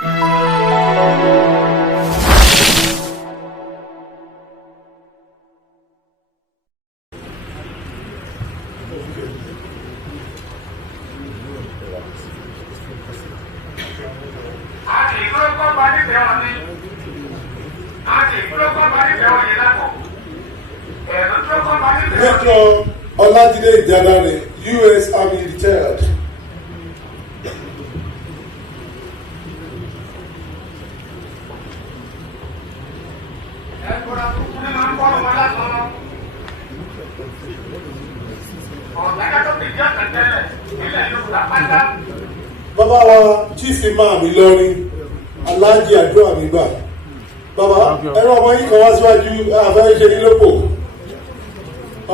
Major Oladide Ijadare, U.S. Army retired. Bàbá wa Chief Imam Ìlọrin Alhaji Àdúrà Migba. Bàbá ẹ̀rọ ọmọ yìí kan wá síwájú àfẹ́ ṣe ní lóko.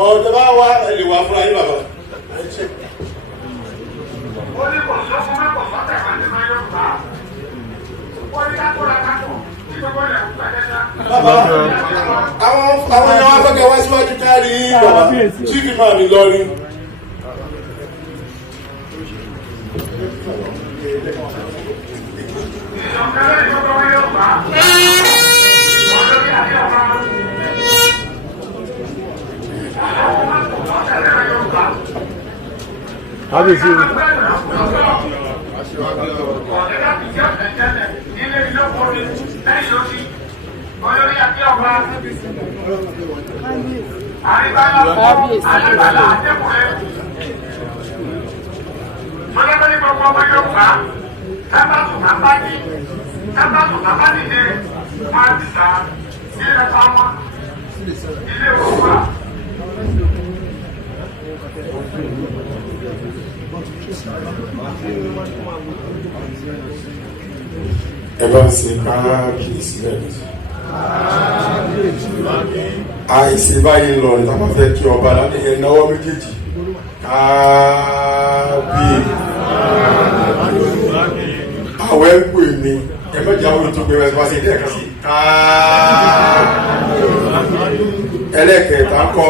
Ọ̀dọ̀ bá wá ẹ̀lì wà fúnra yín bàbá. Ó ní kò sọ fún mẹ́kọ̀ọ́ sọ́tẹ̀ wá ní máa yọ̀ bá. Ó ní ká tó ra kápọ̀ tí gbogbo ilẹ̀ kò gbẹ́dẹ́ dá. Bàbá àwọn èèyàn wá fẹ́ kẹ́ wá síwájú káàrí bàbá Chief Imam Ìlọrin. Kábíyèsí o. Ẹ bá ń ṣe káàkiri rẹ̀. Àìsí báyìí lọ ní tàbí fẹ́ kí ọba láti ẹ̀ náwó méjèèjì. Káàbíyèsí. Àwẹ̀ ń pè mí, ẹ mẹ́jọ àwọn ètò ìgbéwẹ̀ tó bá ṣe ilé-ẹ̀kọ́ sí. Ẹlẹ́kẹ̀ẹ́ta kọ́.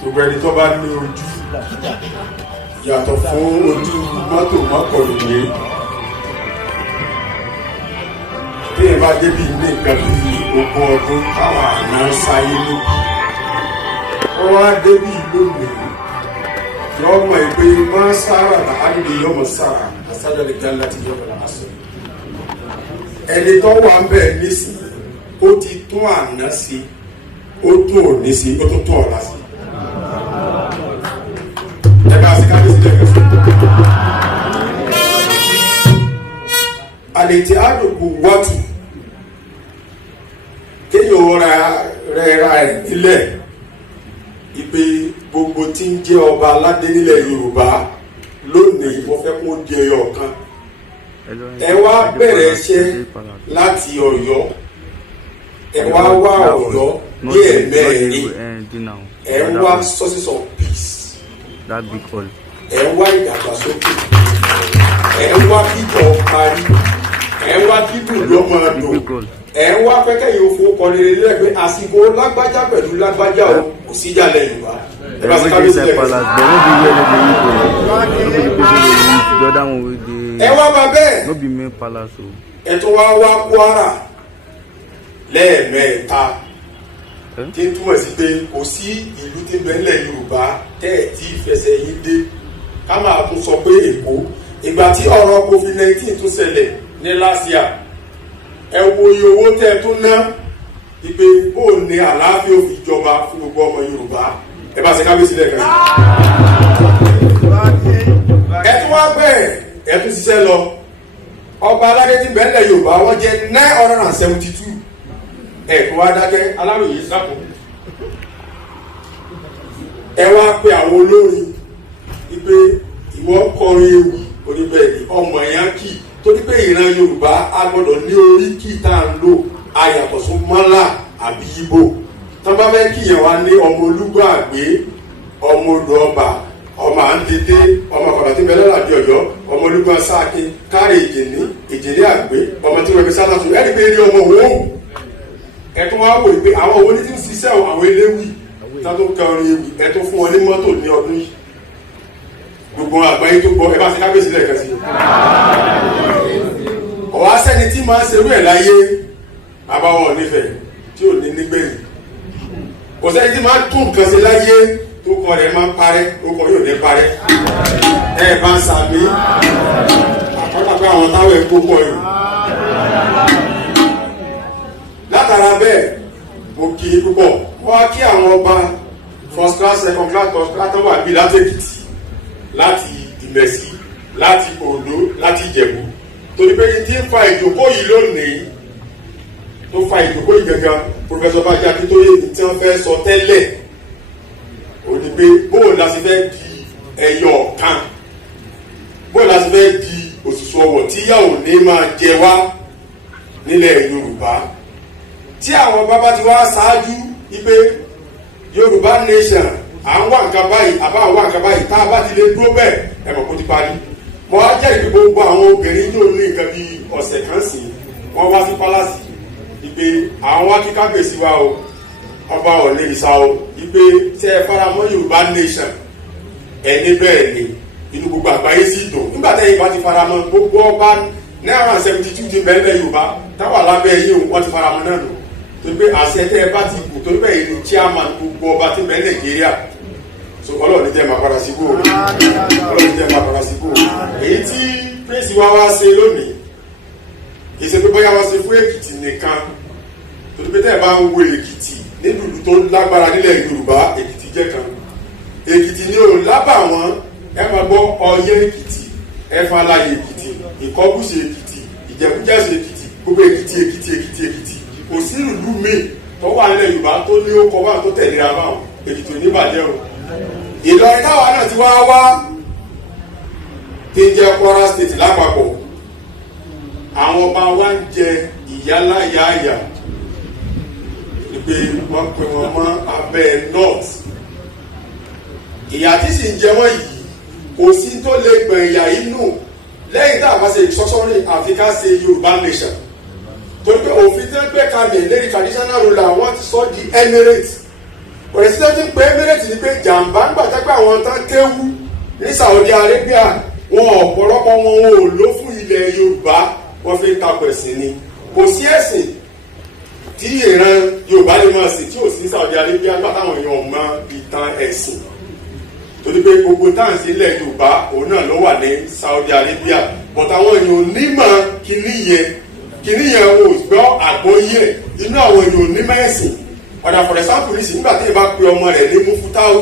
Gbogbo ẹni tó bá ní ojú yàtọ̀ fún ojú mọ́tò mọ́kànlélé tí ẹ bá débi ní nǹkan bí ogún ọdún káwọn àná sáyé lóbi wọ́n wá débi lónìí yọ mọ̀ ìpè máa sára làádìí yọ mọ̀ sára àsájọ́lẹ̀ gán láti yọ mọ̀ lásán ẹni tó wà ń bẹ̀ nísìnyí ó ti tún àná sí ó tún òní sí ó tún tún ọ̀la sí. Àlètí àdùkù wọ́tù kéèyàn ra ẹ̀ nílẹ̀ ìpè gbogbo tí ń jẹ́ ọba aládé nílẹ̀ Yorùbá lónìí mo fẹ́ kó di ẹyọ kan ẹ wá bẹ̀rẹ̀ iṣẹ́ láti Ọ̀yọ́ ẹ wá wá Ọ̀yọ́ ní ẹ̀mẹ́rin ẹ wá sources of peace ẹ wá ìdàgbàsókè ẹ wá kíkọ parí ẹ wá kíkù lọ́mọ dùn ẹ wá pẹ́kẹ́ yìí fún kọ́lé lẹ́gbẹ́ àsìkò lágbájá pẹ̀lú lágbájá o kò sí ìjà lẹ́yìn wa ẹ bá sí kábíyèsí lẹ́gbẹ́. ẹ wá bá bẹ́ẹ̀ ẹ tún wá wá Kwara lẹ́ẹ̀mẹ́ta tí ń túmọ̀ sí pé kò sí ìlú tí ń bẹ nílẹ̀ Yorùbá tẹ́ ẹ̀ tí ìfẹsẹ̀ yín dé ká máa tún sọ pé Èkó ìgbà tí ọ̀rọ̀ COVID-19 tún ṣẹlẹ̀ ní last year ẹ wo iye owó tẹ́ ẹ tún ná ìpè bó ní àlàáfíà òfin ìjọba fún gbogbo ọmọ Yorùbá ẹ bá ṣe kábíyèsí lẹ́ẹ̀kan ẹ tún wá bẹ́ẹ̀ ẹ tún ṣiṣẹ́ lọ ọba aládé tí bẹ́ẹ̀ lẹ̀ Yorùbá wọ́n jẹ́ 972 ẹ̀kọ́ wá dákẹ́ Aláròyé sápò ẹ wá pe àwọn olórin wípé ìwọ kọrin ewì oníbẹ̀ẹ̀ni ọmọ ẹ̀yà kì torí pé ìran Yorùbá a gbọ́dọ̀ ní oríkì tá à ń lò ayàtọ̀ fún mọ́là àbí Ìgbò tó bá fẹ́ kíyàn wá ní ọmọ Olúgbò àgbé ọmọ Odò Ọba ọmọ àǹtẹ̀tẹ̀ ọmọ kọ̀ọ̀tì bẹ́ẹ̀ lọ́la bí Ọ̀yọ́ ọmọ Olúgbò sáàkì káàrí ìjìnlẹ̀ àgbé ọmọ tí wọ́n fi sálàtù ẹ̀rí pé ní ọmọ òun ẹ̀tún wá wò pé àwọn owó ní ti ń ṣiṣẹ́ àwọn eléwì tó kan orin ewì ẹ̀tún fún wọn ní mọ́tò ní ọdún yìí gbogbo àgbáyé tó gbọ́ ẹ bá ṣe kábíyèsí lẹ́ẹ̀kan sí. ọ̀wá sẹ́ni tí máa ń ṣerú ẹ̀ láyé àbáwọ̀ nífẹ̀ẹ́ tí ò ní nígbẹ̀yìn. kò sẹ́ni tí máa ń tún nǹkan ṣe láyé tó kọ rẹ̀ máa ń parẹ́ tó kọ yóò ní parẹ́. ẹ bá ń sàmì àkọ́kọ́ àwọn táwọn ẹ̀ kó pọ̀ yìí. látara bẹ́ẹ̀ mo kì í púpọ̀ wọ́n á kí àwọn ọba first class second class third class tó wà bíi láti Èkìtì láti Ìmẹ̀sí láti Oǹdó láti Ìjẹ̀bú torí pé tí ń fa ìjókòó yìí lónìí tó fa ìjókòó yìí gangan Professor Banji Akintoye tí wọ́n fẹ́ sọ tẹ́lẹ̀ ò ní pé bóun la sì fẹ́ di ẹyọ kan bóun la sì fẹ́ di òṣùṣù ọwọ̀ tí yà ò ní máa jẹ wá nílẹ̀ Yorùbá tí àwọn bàbá ti wá ṣáájú wípé Yorùbá nation à ń wá nǹkan báyìí àbá ń wá nǹkan báyìí tá a bá ti lè dúró bẹ́ẹ̀ ẹ mọ̀ kó ti parí. mo wá jẹ́ ìpín gbogbo àwọn obìnrin yóò ní nǹkan bíi ọ̀sẹ̀ kan sí wọ́n wá sí pálásì ìpè àwọn wá kí kábíyèsí wa o ọba Ọ̀ọ̀ni Ìṣà o ìpè tí ẹ fara mọ́ Yorùbá nation ẹni bẹ́ẹ̀ ni inú gbogbo àgbáyé sì dùn nígbà tẹ́yìn bá ti fara mọ́ gbogbo ọba náírà 72 ti bẹ́ẹ̀ lẹ́ Yorùbá táwa lábẹ́ yìí wọ́n ti fara mọ́ náà nù torí pé àṣẹ tẹ́ ẹ bá ti kù torí bẹ́ẹ̀ ni chairman gbogbo ọba tí bẹ́ẹ̀ Nàìjíríà so Ọlọ́run jẹ́ máa padà sí góòlù Ọlọ́run jẹ́ máa padà sí góòlù èyí tí pèsè wá ṣe lónìí kì í ṣe pé bóyá wá ṣe fún Èkìtì nìkan torí pé tẹ́ ẹ bá ń wo Èkìtì nílùú tó lágbára nílẹ̀ Yorùbá Èkìtì jẹ́ kan Èkìtì ni ò lábà wọn ẹ máa gbọ́ Ọ̀yẹ́ Èkìtì Ẹ̀fàlàyé Èkìtì Ìkọgùsì Èkìtì Ìjẹ̀bú-Jẹ̀ṣà Èkìtì gbogbo Èkìtì kò sí ìlú míì tó wà nílẹ̀ Yorùbá tó ní ó kọ bá tó tẹ̀lé ra báwọn Èkìtì ò ní bàjẹ́ o. Ìlọrin táwa náà ti wá tí ń jẹ́ Kwara State lápapọ̀ àwọn ọba wa ń jẹ ìyáláyàáyà pé wọ́n pe wọn mọ́ abẹ́ north ìyà tí sì ń jẹ wọ́n yìí kò sí tó lè gbọ̀n ìyà inú lẹ́yìn tá a bá ṣe ìsọsọ́rin Áfíríkà ṣe Yorùbá nation torí pé òfin tí wọ́n gbé kalẹ̀ lérí traditional ruler wọ́n ti sọ di emirate pẹ̀lẹ́sìtẹ́tì pé emirate ni pé jàǹbá ń gbàtẹ́ pé àwọn tán kéwú ní Saudi Arabia wọn ọ̀pọ̀lọpọ̀ wọn ò lò fún ilẹ̀ Yorùbá wọ́n fi ń takò ẹ̀sìn ni kò sí ẹ̀sìn tí ìran Yorùbá lè máa sìn tí ò sí Saudi Arabia gbà táwọn èèyàn mọ ìtàn ẹ̀sìn torí pé gbogbo táǹsì ilẹ̀ Yorùbá òun náà ló wà ní Saudi Arabia but àwọn èèyàn onímọ̀ kìíní yẹn ò gbọ́ àgbọ́yé inú àwọn èèyàn onímọ̀ ẹ̀sìn ọ̀dà for example ní sí nígbà tí ìbá pe ọmọ rẹ̀ ní Mufutahu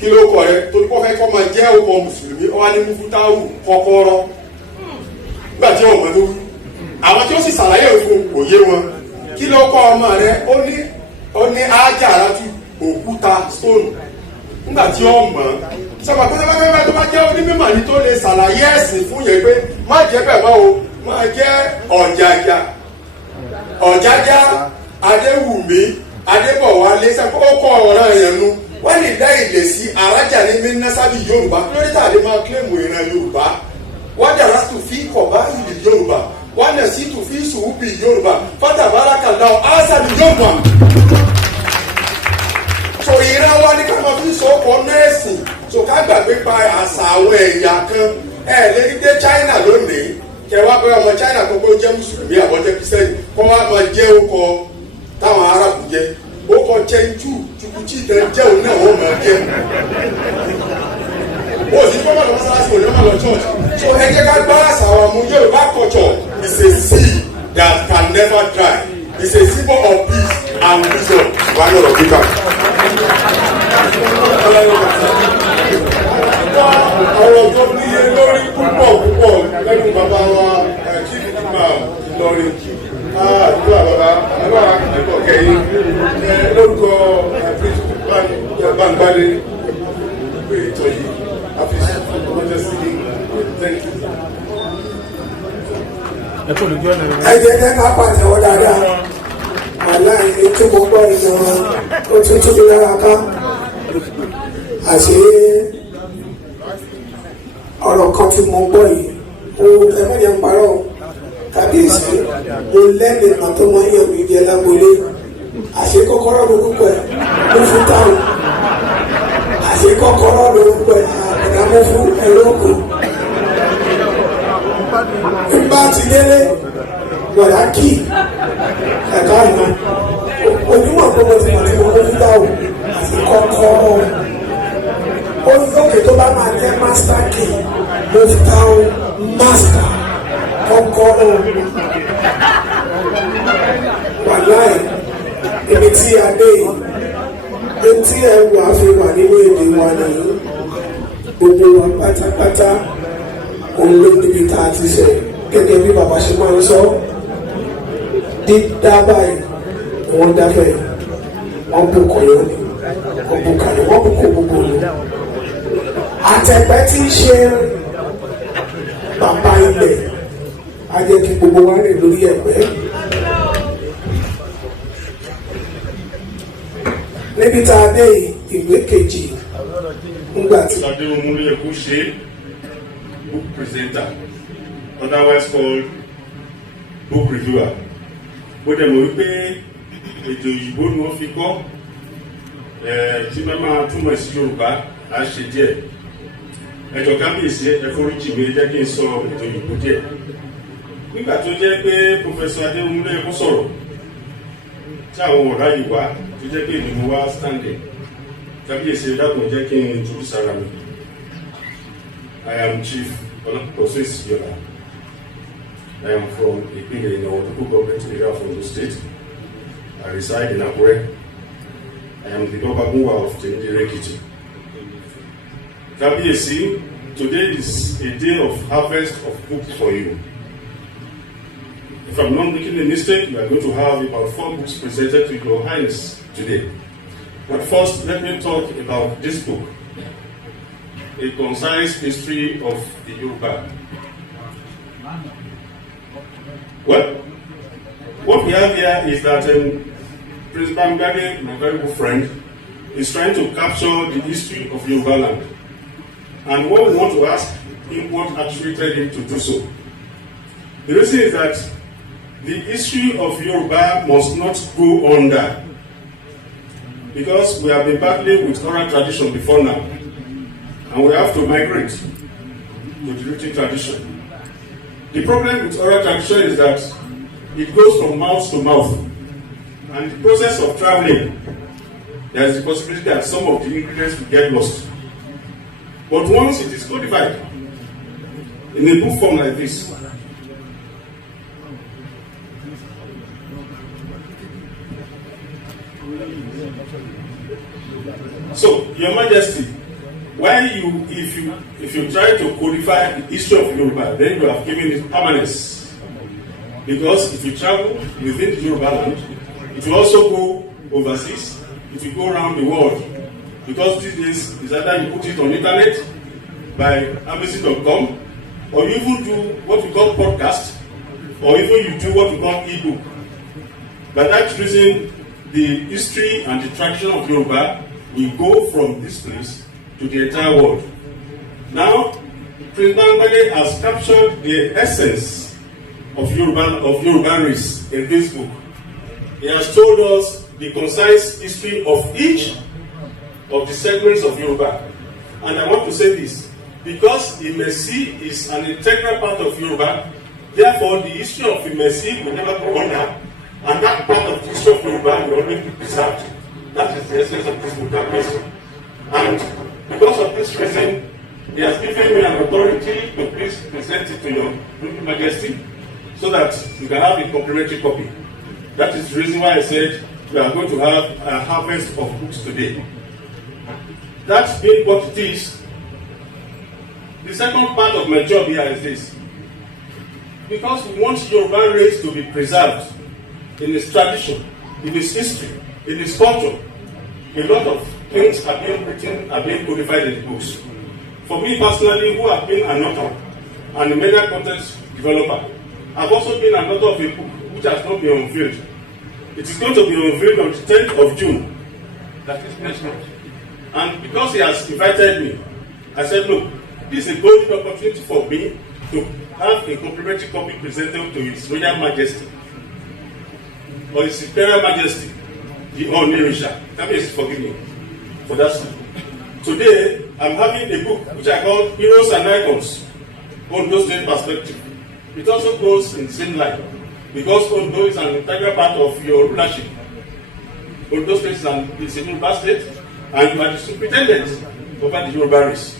kí ló kọ rẹ̀ torí pọ́ fẹ́ kọ́ máa jẹ́ ọmọ mùsùlùmí ọwá ní Mufutahu kọ́kọ́rọ́ nígbà tí ọmọ ló wí àwọn tí ó sì ṣàlàyé fún òye wọn kí ló kọ́ ọmọ rẹ̀ ó ní Ájàrátù òkúta stone nígbà tí ó mọ̀ sọ́mọ pé tó bá jẹ́ onímọ̀ ní tó lè ṣàlàyé ẹ̀sìn fún yẹn pé má jẹ́ bẹ́ẹ̀ mọ́ o máa jẹ́ Ọ̀jájá Adéwùmí Adébọ̀wálé sẹ́kọ̀ ó kọ́ ọ̀rọ̀ yẹn nu wọ́n lè dá ilẹ̀ sí arájà ní mínísàbí Yorùbá lóríta àdé máa kílèmù ìran Yorùbá wọ́n dàrá tù fi kọ̀bá ìlú Yorùbá wọ́n nà sí tù fi sùúbì Yorùbá fátàbára kàdá àṣàbí Yorùbá. so ìran wa ní ká máa fi sọ ọkọ̀ nẹ́ẹ̀sì so ká gbàgbé pa àṣà àwọn ẹ̀yà kan lè dé China lónìí kẹwàá bẹ ọmọ China kókó jẹ́ mùsùlùmí àbọ̀jẹ́ kristiani kọ́ wa máa jẹ́ ọkọ̀ táwọn Arabu jẹ́ ọkọ̀ chẹ́ńtù tukuchi tẹ̀ jẹ́ òun náà wọ́n máa jẹ́ o sì kọ́ máa lọ mọ́sálásí òun náà máa lọ church so ẹ jẹ́ ká gbá àṣà àwọn ọmọ Yorùbá culture is a seed that can never dry it's a symbol of peace and wisdom wà ní ọ̀rọ̀ kíkà. ọ̀rọ̀ tó níye lórí púpọ̀ lẹ́nu bàbá wa chief imam Ìlọrin àdúrà bàbá àbá akẹ́kọ̀ọ́ kẹ́yìn lórúkọ Báńgbádé pé ìtọ́ yìí àfíìsì ọjọ́ sí thank you. ẹ jẹ́ ká pàtẹ́wọ́ dáadáa aláì ètò gbogbo ìjọba ó tún tóbi lára ká àti ọ̀rọ̀ kan tí mo gbọ́ yìí ó ẹ̀mọ́jẹ̀ ń parọ́ kábíyèsí mo lẹ́nu ìmọ̀ tó mọ yẹ̀ mí jẹ́ lágbolé àṣẹ kọ́kọ́rọ́ ló púpọ̀ ló fún táwọn àṣẹ kọ́kọ́rọ́ ló púpọ̀ àbẹ̀dá mú fún ẹ̀rọ òkú. Nígbà tí délé wọ̀dà kì ẹ̀ka ìmọ̀ onímọ̀ pé mo ti mọ̀ nínú onígbà ò àti kọ́kọ́ ó ní òkè tó bá máa jẹ́ master key mo fi ta ó master kọ́kọ́ ó wà láì ibi tí a dé yìí etí ẹrù àfi wà nínú èdè wa nìyí gbogbo wa pátápátá òun ló níbi tá a ti ṣe gẹ́gẹ́ bí bàbá ṣe máa ń sọ dídá báyìí wọ́n dáfẹ́ wọ́n bú kọ̀yọ́ ni wọ́n bú kàlẹ́ wọ́n bú kó gbogbo ni àtẹ̀pẹ́ tí ń ṣe bàbá ilẹ̀ á jẹ́ kí gbogbo wa rìn lórí ẹ̀pẹ́. Níbi tá a dé ìwé kejì ńgbà tí. Adéhùnmúlé ẹ̀kú ṣe book presenter otherwise called book reviewer. Bó dẹ̀ mọ̀ wípé èdè òyìnbó ni wọ́n fi kọ́ tí wọ́n máa túmọ̀ sí Yorùbá á ṣe díẹ̀. Ẹjọ́ kábíyèsí ẹ̀fọ́ríjì mi jẹ́ kí n sọ èdè òyìnbó díẹ̀. Nígbà tó jẹ́ pé Professor Adéhùnmúlé ẹ̀kú sọ̀rọ̀ tí àwọn ọ̀rá yìí wá tó jẹ́ pé ìdìbò wá standing kábíyèsí ẹ̀dàkùn jẹ́ kí n introduce ara mi. I am Chief Olaposo Isiyola. I am from Ipinle in our local government area of Ondo State. I reside in Akure. I am the Babagunwa of Tendere Ekiti. Kábíyèsí, today is a day of harvest of books for you. If I'm not making a mistake, we are going to have about 4 books presented to Your Highness today. But first, let me talk about this book, A Concise History of the Yoruba. Well, what we have here is that Prince Bamgbade, my very good friend, is trying to capture the history of Yoruba land. And what we want to ask him, what actuated him to do so. The reason is that the history of Yoruba must not go under, because we have been battling with oral tradition before now, and we have to migrate to the written tradition. The problem with oral tradition is that it goes from mouth to mouth, and in the process of traveling, there is the possibility that some of the ingredients will get lost. But once it is codified in a book form like this, so, Your Majesty, if you try to codify the history of Yoruba, then you have given it permanence. Because if you travel within the Yoruba land, it will also go overseas, it will go around the world. Because these days, is either you put it on internet by Amazon.com, or you even do what we call podcast, or even you do what we call ebook. By that reason, the history and the tradition of Yoruba will go from this place to the entire world. Now, Prince Bamgbade has captured the essence of Yoruba race in this book. He has told us the concise history of each of the segments of Yoruba. And I want to say this, because Imesi is an integral part of Yoruba, therefore the history of Imesi will never go under, and that part of the history of Yoruba will only be preserved. That is the essence of this book. And because of this reason, he has given me an authority to please present it to Your Majesty, so that you can have a complimentary copy. That is the reason why I said we are going to have a harvest of books today. That being what it is, the second part of my job here is this. Because we want Yoruba race to be preserved in its tradition, in its history, in its culture, a lot of things are being written, are being codified in books. For me personally, who have been an author and a media content developer, I've also been an author of a book which has not been unveiled. It is going to be unveiled on the 10th of June. That is next month. And because he has invited me, I said, look, this is a golden opportunity for me to have a complimentary copy presented to His Royal Majesty, or His Imperial Majesty, the Onirisha. Can you forgive me for that? Today, I'm having a book which I call Heroes and Icons, Ondo State Perspective. It also goes in the same line because Ondo is an integral part of your rulership. Ondo State is a Yoruba state, and you are the superintendent over the Yoruba race.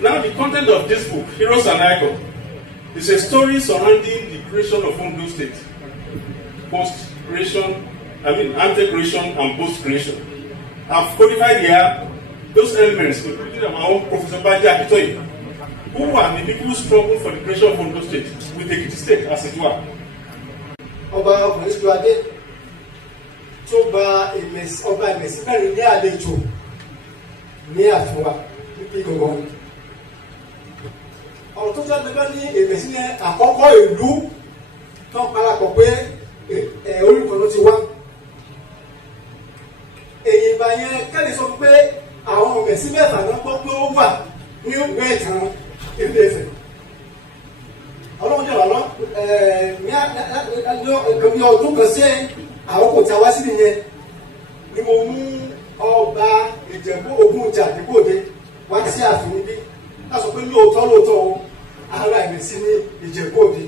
Now, the content of this book, Heroes and Icons, is a story surrounding the creation of Ondo State, post-creation, ante-creation and post-creation. I've codified here those elements, including our own Professor Baji Akitoye, who are the people who struggle for the creation of Ondo State with the Ekiti State as it were. Ọba Oríṣiríadé tó gba ọba ìmẹ̀sí mẹ́rin ní àlejò ní àfihàn níbi gbọ̀ngàn. Ọ̀rọ̀ tó jáde lọ ní ìmẹ̀sí ní àkọ́kọ́ ìlú tó ń parapọ̀ pé orúkọ ló ti wá. Èyí ìgbà yẹn kẹ́lẹ́ sọ pé àwọn ìmẹ̀sí mẹ́fà náà gbọ́ pé ó wà ní ìwé ìtàn Ilé-Ifẹ̀. Ọlọ́run jẹ́ ọ̀rọ̀ ní ọdún kan sí àwọn kò tí a wá sí nìyẹn ni mo mú ọba Ìjẹ̀bú Ògúnjà Ìgbòde wá sí ààfin níbí láti sọ pé lóòótọ́ o ara ìmẹ̀sí ní Ìjẹ̀bú Òde.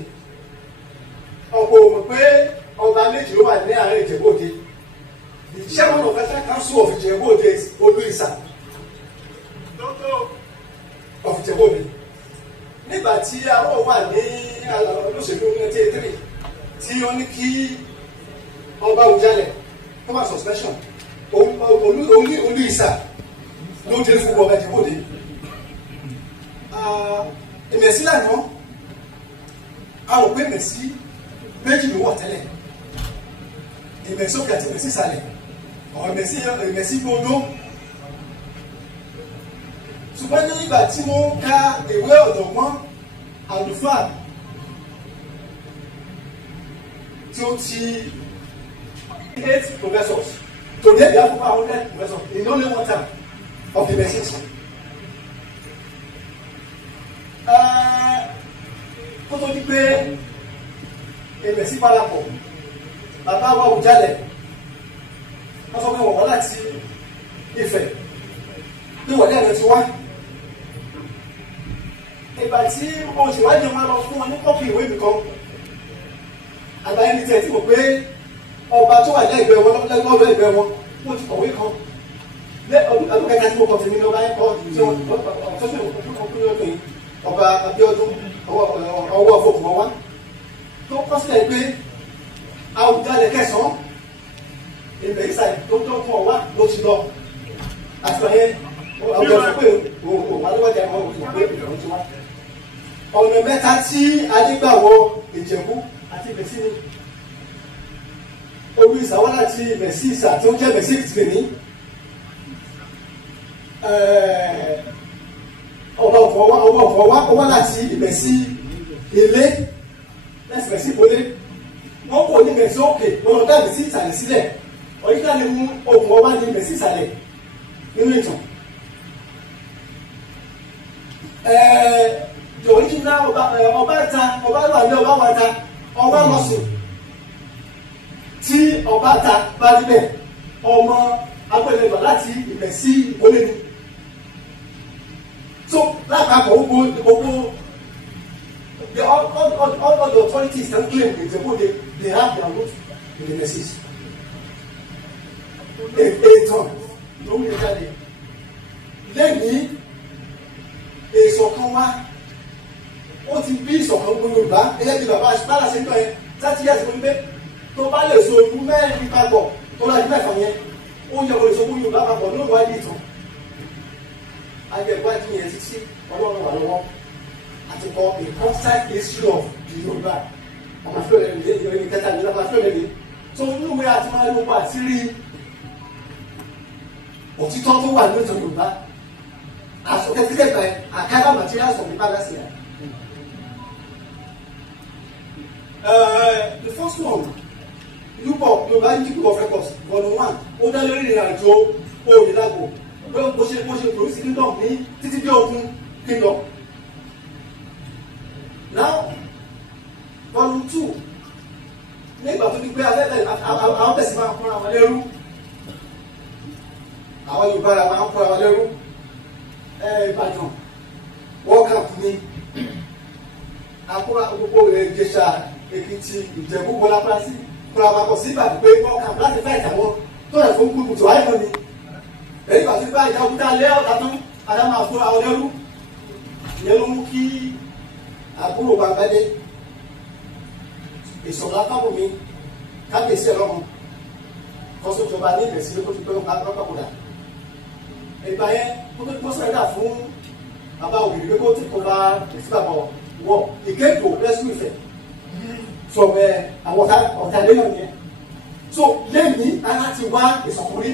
Ọ̀pọ̀ ò mọ̀ pé ọba méjì ló wà ní àárín Ìjẹ̀bú Òde. The chairman of Federal Council of Ìjẹ̀bú Òde is Olúìsà of Ìjẹ̀bú Òde. Nígbà tí àwọn wà ní olóṣèlú 1983 tí wọ́n ní kí ọba Awùjalẹ̀ tó wà suspension Olúìsà ló dé fún ọba Ìjẹ̀bú Òde. Ìmẹ̀sí lànà a rò pé ìmẹ̀sí méjì ló wà tẹ́lẹ̀, ìmẹ̀sí òkè àti ìmẹ̀sí ìsàlẹ̀, ìmẹ̀sí gbòdó. Ṣùgbọ́n ní ìgbà tí mo ń ka ìwé ọ̀dọ̀gbọ́n àlùfáà tí ó ti 8 professors today they have over 100 professors in only one term of the message. Kó tó di pé ìmẹ̀sí parapọ̀ bàbá wa Awùjalẹ̀ wọ́n sọ pé wọ́n wọ́n láti Ifẹ̀ pé wọ́n lẹ́nu ti wá. Ìgbà tí oṣèwádìí wọn lọ fún wọn ní kọ́pì ìwé mi kan àgbáyé ní tiẹ̀ tí mo pé ọba tó wà lẹ́gbẹ̀ẹ́ wọn lọ́dọ̀ ẹgbẹ́ wọn wọ́n ti kọ̀wé kan ọdún kẹta tí mo kọ̀ tèmi ní ọba ẹ̀kọ́ tí wọ́n tọ́sí òkú ọba Abíọ́dún ọwọ́ fòkùn wá tó kọ́ sílẹ̀ pé Awùjalẹ̀ kẹsàn-án ìbẹ̀ ìsàlẹ̀ tó tó fún ọwá ló ti lọ àti ọ̀yẹ́ ọjọ́ sọ pé òun wà lọ́wọ́dẹ àwọn òṣèlú pé ìrọ̀rùn ti wá. Ọ̀nà mẹ́ta tí adégbàwọ̀ Ìjẹ̀bú àti Ìmẹ̀sí ni Olúìsà wá láti Ìmẹ̀sí Ìsà tó jẹ́ Ìmẹ̀sí Èkìtì ní ọba ọ̀fọ̀ wá láti Ìmẹ̀sí Ilé láti Ìmẹ̀sí Ìpolé wọ́n kò ní Ìmẹ̀sí Òkè wọ́n lọ dá Ìmẹ̀sí Ìsàlẹ̀ sílẹ̀ ọ̀yíká ni mú okùn ọwá ní Ìmẹ̀sí Ìsàlẹ̀ nínú ìtàn. The original ọba ìta ọba ìwà ní ọba wà ta ọba lọ́sùn tí ọba ta bá níbẹ̀ ọmọ agbẹ̀lẹ̀gbà láti Ìmẹ̀sí Ìpolé ni. So lápapọ̀ gbogbo all the authorities can claim Ìjẹ̀bú they have their root in the Ìmẹ̀sí. Ètò ló ń yẹ jáde lẹ́yìn ìṣọ̀kan wá ó ti bí ìṣọ̀kan gbogbo Yorùbá ẹgbẹ́ bí bàbá aṣípàlà ṣe ń tọ́ ẹ 30 years ago pé tó bá lè so ojú mẹ́rin papọ̀ tó lájú mẹ́fà yẹn ó yẹ kó lè so ojú Yorùbá papọ̀ ní òwò ayé ìtàn agbẹ̀gbọ́ àti yẹn títí Ọlọ́run wà lọ́wọ́ àti kọ́ a concise history of the Yorùbá ọmọ fúlọ̀ rẹ̀ lè ní kẹta ní ọmọ fúlọ̀ rẹ̀ lè tó inú ìwé àti máa ló pa àti rí òtítọ́ tó wà ní ìtàn Yorùbá as authenticated by archival materials of the palace here. The first one Yorùbá Book of Records volume 1 ó dá lórí ìrìnàjò Oyèlágbo bó ṣe produce kingdom ní títí dé Ògún kingdom. Now volume 2 nígbà tó ti pé àwọn tẹ̀sí máa ń kóra wọn lẹ́rú àwọn Yorùbá máa ń kóra wọn lẹ́rú Ìjẹ̀ṣà, Èkìtì, Ìjẹ̀bú gbọ́lá pàṣẹ kúrò àpapọ̀ sí ìgbà pé wọ́n kà láti fẹ́ ìtàwọn tó yẹ fún gbogbo tó wáyé lọ ni èyí pàṣẹ bá ìjà òkúta lé ọ̀tá tán àdámà fún àwọn ẹrú ìyẹn ló mú kí àbúrò bàbáde ìṣọ̀lá kábòmí kábíyèsí ẹ̀rọ̀mù kọ́sọ́jọba ní ìbẹ̀sí ló ti pẹ́ lọ́pàpọ̀dà ìgbà yẹn tó tó kó sọ̀rọ̀ dà fún bàbá òbí pé kó tí kò bá ìsìbàbọ̀ wọ̀ ìkéèkó rescue ìfẹ́ from àwọn ọ̀tá lẹ́yìn yẹn so lẹ́yìn aláti wá ìsọ̀kúnrí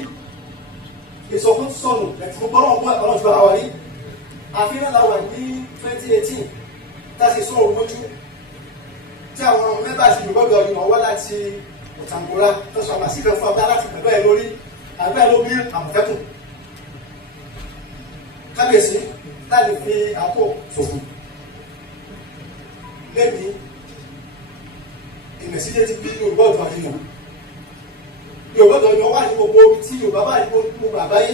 ìsọ̀kún sọnù ẹ̀tùmọ̀ gbọ́dọ̀ ọgbọ́n ọlọ́jọ́ àwọn rí àfihàn làwà ní 2018 táṣì sọ òmójú tí àwọn ọmọ mẹ́bà sí ìgbọ́dọ̀ ìwọ̀n wá láti ọ̀tàǹgòrá tó sọ àmàsíkẹ́ fún abá láti pẹ̀lú ẹ̀ lórí àgbẹ̀ ló bí àmọ̀tẹ́kùn kábíyèsí láti fi àpò ṣòfò lẹ́yìn ìmẹ̀sílẹ̀ ti bí Yorùbá ọ̀dọ̀ àdínà Yorùbá ọ̀dọ̀ ni wọ́n wà ní gbogbo omi tí Yorùbá bá ní gbogbo àgbáyé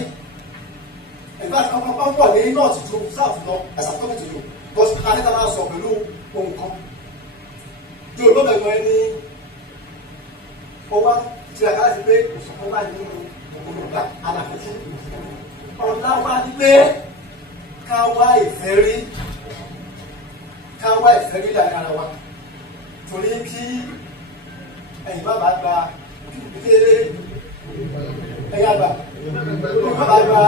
ẹ̀gbá kan pọ̀ ní north to south lọ as I'm talking to you because adéta máa sọ pẹ̀lú ohun kan Yorùbá ọ̀dọ̀ ẹni ọwá tí a káàsì pé òṣùpọ̀ bá ní Yorùbá alákàtí ọ̀la wá ní pé ká wá ìfẹ́ rí lára wa torí kí ẹ̀yin bàbá gba kékeré ẹ̀yà gbà bàbá gba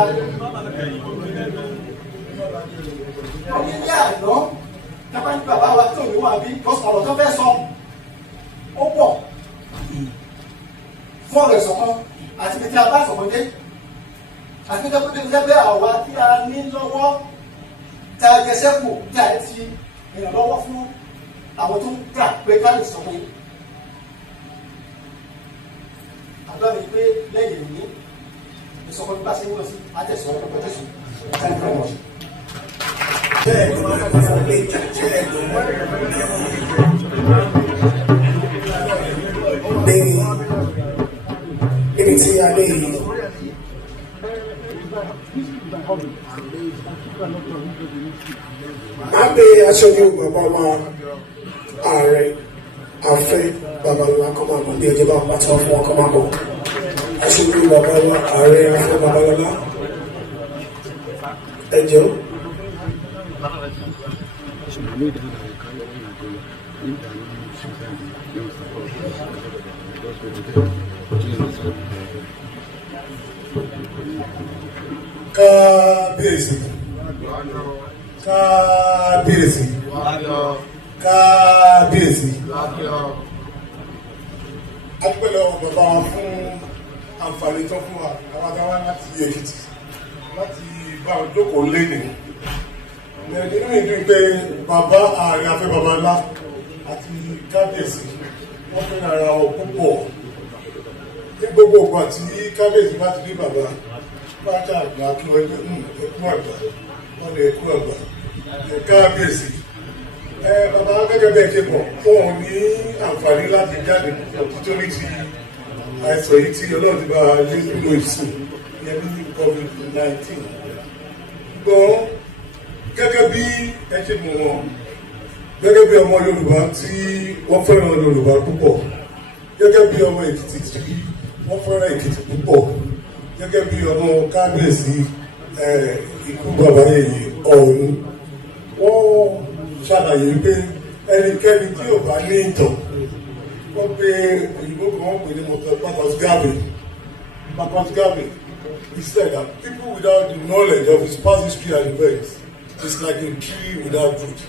ọdún ní àná kápá ní bàbá wa tó ní wà bí ọ̀rọ̀ tó fẹ́ sọ ó pọ̀ fún ọ̀rọ̀ ìṣọ̀kan àti ibi tí a bá ṣọ̀kan dé àti pé pé àwa tí a ní lọ́wọ́ tá a gẹ̀ẹ́sẹ̀ kù tí a ti ìrànlọ́wọ́ fún àwọn tó ń gbà pé ká lè sọ pé àdúrà mi pé lẹ́yìn ìní ìsọ̀kan nípa sí wọ́n sí àtẹ̀sọ̀ ọ̀pọ̀ Jésù. Thank you very much. bẹ́ẹ̀ ló máa ń fún ilé ìjà bẹ́ẹ̀ ló máa níbi tí a lè yìí. a bẹ aṣojú bàbá wa ààrẹ afẹ́ babalọlá kọ́ máa bọ̀ bí ẹjọ́ bá pàtó fún ọkọ̀ máa bọ̀ aṣojú bàbá wa ààrẹ afẹ́ babalọlá ẹjọ́. Kábíyèsí kábíyèsí kábíyèsí adúpẹ́ lọ́wọ́ bàbá wa fún àǹfààní tó fún wa àwọn àtàwọn láti Èkìtì láti bá òjókòó lẹ́nìí nínú ìdún pé bàbá ààrẹ afẹ́ babalá àti kábíyèsí wọ́n fẹ́ ara wọn púpọ̀ ní gbogbo ọgbà tí kábíyèsí bá ti rí bàbá pátá àgbà kí wọ́n ẹkú àgbà wọ́n lè ẹkú àgbà kábíyèsí bàbá gẹ́gẹ́ bẹ́ẹ̀ ṣe bọ̀ fún òun ní àǹfààní láti jáde nítorí ti àìsàn yìí tí ọlọ́run ti bá lé nínú ìsìn yẹn ní COVID-19 gbọ́n gẹ́gẹ́ bí ẹ ṣe mọ̀ wọ́n gẹ́gẹ́ bí ọmọ Yorùbá tí wọ́n fẹ́ràn Yorùbá púpọ̀ gẹ́gẹ́ bí ọmọ Èkìtì tí wọ́n fẹ́ràn Èkìtì púpọ̀ gẹ́gẹ́ bí ọmọ kábíyèsí ikú bàbá yèyé ọ̀hún wọ́n ṣàlàyé pé ẹnikẹ́ni tí ò bá ní ìtàn wọ́n pe òyìnbó kan wọ́n pè ní Marcus Garvey he said that people without the knowledge of his past history and events is like a tree without root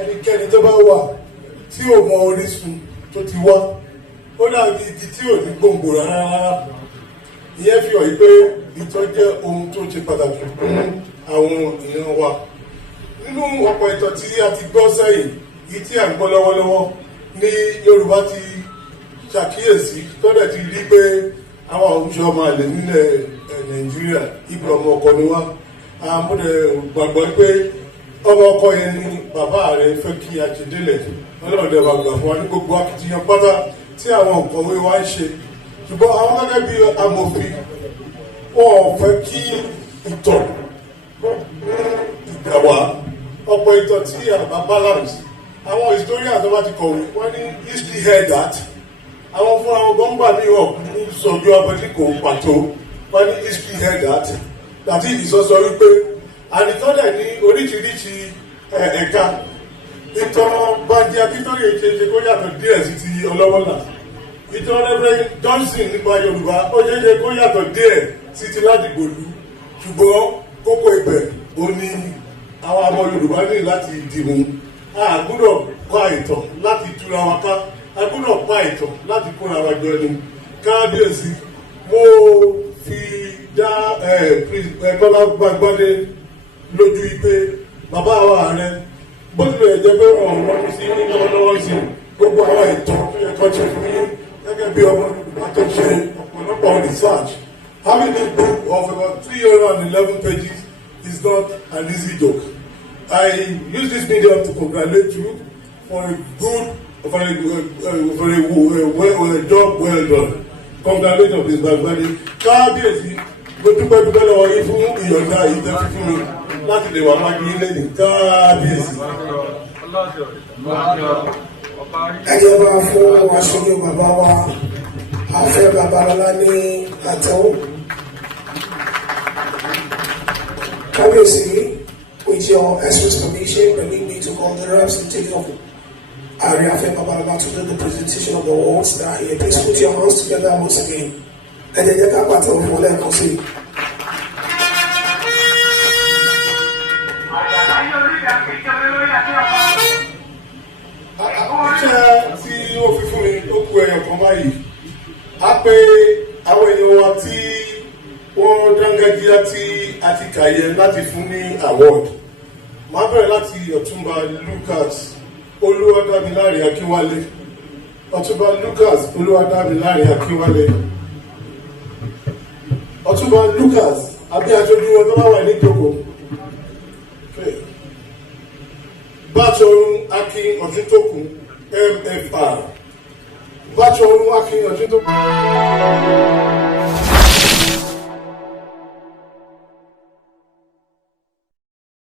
ẹnikẹ́ni tó bá wà tí ò mọ orísun tó ti wá ó dàbí igi tí ò ní gbòǹgbò rárá ìyẹn fi hàn yí pé ìtàn jẹ́ ohun tó ṣe pàtàkì fún àwọn èèyàn wa nínú ọ̀pọ̀ ìtàn tí a ti gbọ́ sẹ́yìn yìí tí à ń gbọ́ lọ́wọ́lọ́wọ́ ní Yorùbá ti ṣàkíyèsí tọ́dẹ̀ ti rí pé àwọn òṣìṣẹ́ ọmọ àlè nílẹ̀ Nàìjíríà ibi ọmọ ọkọ ni wá àmúdẹ̀ gbàgbọ́ pé ọmọ ọkọ yẹn ni bàbá rẹ̀ fẹ́ kí a ṣe délẹ̀ ọlọ́ọ̀dẹ̀ bá gbà fún wa ní gbogbo akitiyan pátá tí àwọn òǹkọ̀wé wa ń ṣe ṣùgbọ́n àwọn gẹ́gẹ́ bí amòfin wọ́n fẹ́ kí ìtàn ìgbà wá ọ̀pọ̀ ìtàn tí àbá balance àwọn historians tó bá ti kọ̀wé wọ́n ní history heard that àwọn fúnra wọn gbọ́ngbà ní ọ̀pọ̀ sọ̀jọ́ abẹ́lé kò pàtó wọ́n ní history heard that ìsọsọ wípé àdìtọ́lẹ̀ ní oríṣiríṣi ẹ̀ka ìtàn Banji Akíntóyè ṣe kó yàtọ̀ díẹ̀ sí ti Ọlọ́wọ́lá ìtàn Reverend Johnson nípa Yorùbá ó ṣe kó yàtọ̀ díẹ̀ sí ti Ládìgbòlú ṣùgbọ́n kókó ibẹ̀ ó ní àwọn ọmọ Yorùbá ní láti dìmú a gbọ́dọ̀ pa ìtàn láti túra wa ká a gbọ́dọ̀ pa ìtàn láti kóra wa jọ ẹni kábíyèsí mo fi dá Kọ́lá Gbàgbádé lójú wípé bàbá wa ààrẹ bó tilẹ̀ jẹ́ pé wọ́n wọ́n sí ní lọ́wọ́lọ́wọ́ sí gbogbo àwọn ìtàn tó yẹ kọ́ ṣe fún yín gẹ́gẹ́ bí ọmọ Yorùbá tó ṣe ọ̀pọ̀lọpọ̀ research. Having a book of about 311 pages is not an easy joke. I use this medium to congratulate you for a job well done. Congratulations, Mr. Gbàgbádé. Kábíyèsí, mo dúpẹ́ lọ́wọ́ yín fún ìyọ̀ǹda yìí tẹ́ fún mi láti lè wà wájú ilé ní kábíyèsí. ẹjẹ bá fún aṣojú bàbá wa Afẹ́ Babalọ́lá ní àtẹ́wọ́. Kábíyèsí, with your express permission, permit me to call the representative of Ààrẹ Afẹ́ Babalọ́lá to do the presentation of the awards that are here. Please put your hands together once again. Ẹ jẹ́ ká pàtẹ́wọ́ fún ọlẹ́ẹ̀kan sí i. Iṣẹ́ tí ó fi fún mi ó kù ẹyọ kan báyìí. A pé àwọn èèyàn wa tí wọ́n dángájíá tí a ti kàyẹ láti fún ní award. Màá bẹ̀rẹ̀ láti Ọ̀túnba Lucas Olúwadámiláre Akínwálé. Ọ̀túnba Lucas Olúwadámiláre Akínwálé. Ọ̀túnba Lucas àbí aṣojú wọn tó bá wà ní ìjókòó. Báṣọ̀run Akin Ọ̀túntókun MFR. Báṣọ̀run Akin Ọ̀túntókun.